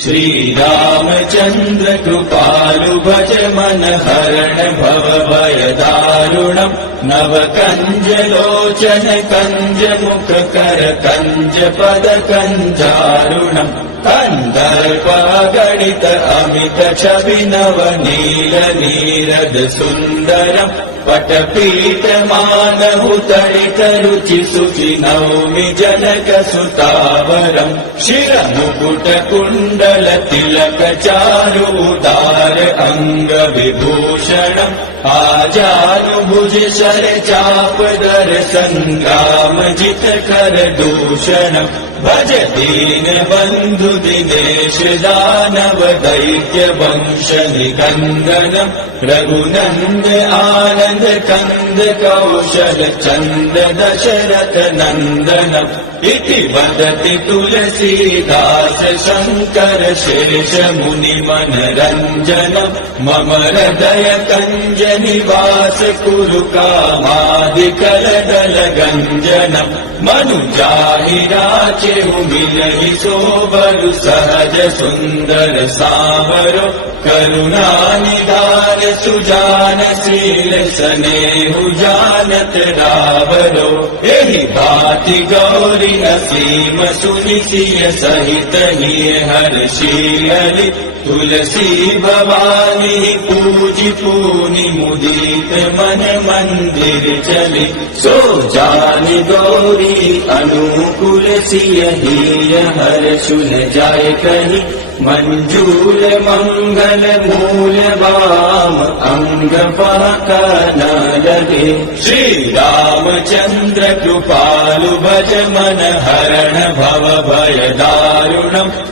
श्रीरामचन्द्र कृपालु भज मन हरण भव भयदारुणम् नव कञ्जलोचन कञ्ज मुख कर कञ्ज पद कञ्जारुणम् कन्दर्प गणित अमित नील नीरद सुन्दरम् पटपीठ मानहु तडित रुचि सुचि नौमि जनक सुतावरम् शिरमुकुट कुण्डल आजानुभुज शर चाप दर सङ्ग्राम जित कर दूषणम् भज दीन बन्धु दिनेश दानव दैत्य वंश निकन्दनम् रघुनन्द आनन्द कन्द कौशल चन्द दशरथ नन्दनम् इति वदति तुलसीदास शङ्कर शेष मुनि मनरञ्जनम् मम हृदय कञ्ज निवास कुरु कामादिकलदल गञ्जनम् मनुजाहि राचेहु मिलहि सोबरु सहज सुन्दर सावरो करुणानिधान सुजान शील सनेहु जानत रावरो एहि भाति गौरी नसीम सुनिसिय सहित हिय हर्षीयलि तुलसी भवानी पूजि पूनि मुदित मन मन्दिर चलि। सो जानि गौरी हिय हर्षुल जाय कहि मञ्जूल मङ्गल मूल वाम अङ्ग पहकन लगे श्रीरामचन्द्र कृपालु भज मन हरण भव भय दारुणम्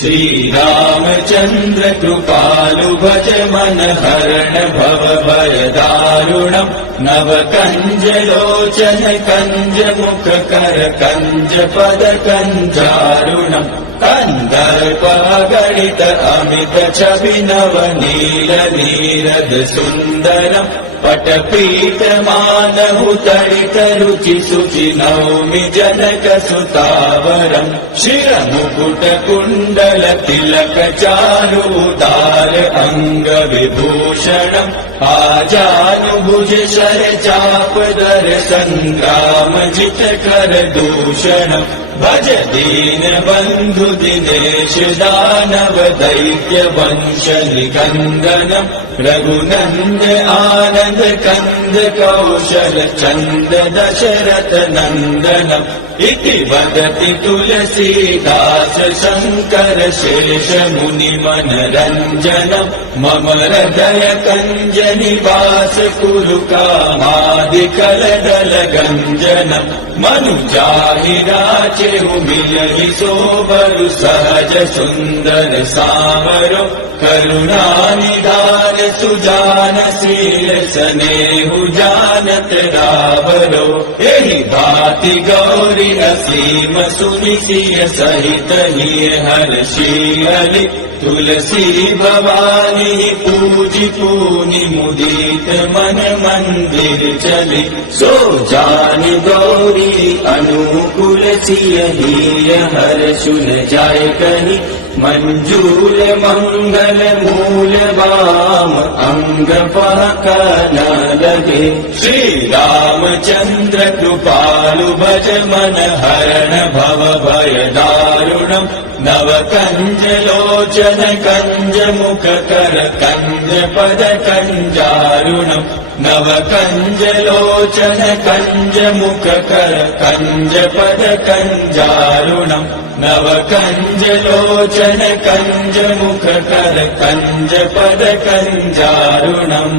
श्रीरामचन्द्र कृपालु भज मन हरण भव भय दारुणम् नव कञ्ज लोचन कञ्ज मुख कर कञ्ज पद कञ्जारुणम् कन्दर्प गणित अमित नव नील नीरद सुन्दरम् पटपीठ मानहु तडित रुचि सुचि नौमि जनक सुतावरम् शिरमुकुट कुण्डल तिलक चारु उदार अङ्ग विभूषणम् आजानुभुज शर चाप दर सङ्ग्राम जित कर दूषणम् भज दीन बन्धु दिनेश दानव दैत्य वंश निकन्दनम् रघुनन्द आनन्द कन्द कौशल चन्द दशरथ नन्दनम् इति वदति तुलसीदास शङ्कर शेष मुनि मनरञ्जनम् मम हृदय कञ्ज निवास कुरु कामादिकलदल गञ्जनम् राचेहु मिलहि सोबरु सहज सुन्दर सावरो। करुणानिधान शील जानत रावरो। एहि भाति गौरी असीम सुनिसिय सहित हिय हर्षीयलि तुलसी भवानी पूजि पूनि मुदित मन मन्दिर चलि। सो जानि गौरी अनुकूल सिय हिय हर्षुल जाय कहि मञ्जूल मङ्गल मूल वाम अङ्ग पहकन लगे श्रीरामचन्द्र कृपालु भज मन हरण भव भय दारुणम् नव कञ्ज लोचन कञ्ज मुख कर कञ्ज पद कञ्जारुणम् नव कञ्ज लोचन कञ्ज मुख कर कञ्ज पद कञ्जारुणम् नव कञ्ज लोचन कञ्ज मुख कर कञ्ज पद कञ्जारुणम्